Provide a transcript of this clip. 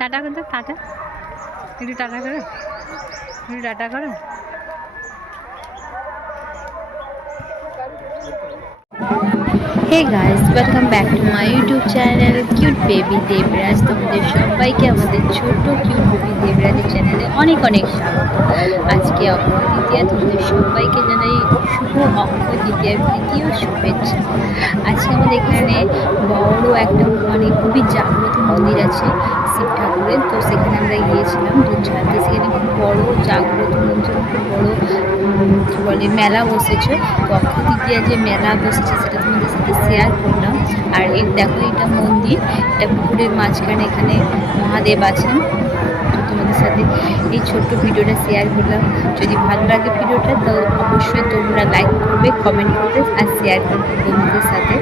Tata করতে tata, একটু tata করো, একটু টাটা করো। Hey guys, welcome back to my YouTube channel cute baby Debraj. তোমাদের সবাইকে আমাদের ছোট্ট কিউট বেবি দেবরাজের চ্যানেলে অনেক অনেক স্বাগত। আজকে অক্ষয় তৃতীয়া, তোমাদের সবাইকে জানাই শুভ অক্ষয় তৃতীয়ার প্রীতি ও শুভেচ্ছা। আজকে আমাদের এখানে বড় একটা মানে খুবই জাগ্রত মন্দির আছে শিব ঠাকুরের, তো সেখানে আমরা গিয়েছিলাম দুধ ছাড়তে। সেখানে খুব বড় জাগ্রত মন্দির, খুব বড় কী বলে মেলা বসেছে। তো অক্ষয় তৃতীয়া যে মেলা বসেছে সেটা তোমাদের সাথে শেয়ার করলাম। আর এই দেখো, এটা মন্দির, এটা পুকুরের মাঝখানে, এখানে মহাদেব আছেন। তো তোমাদের সাথে এই ছোট্ট ভিডিওটা শেয়ার করলাম। যদি ভালো লাগে ভিডিওটা তো অবশ্যই তোমরা লাইক করবে, কমেন্ট করবে আর শেয়ার করবে বন্ধুদের সাথে।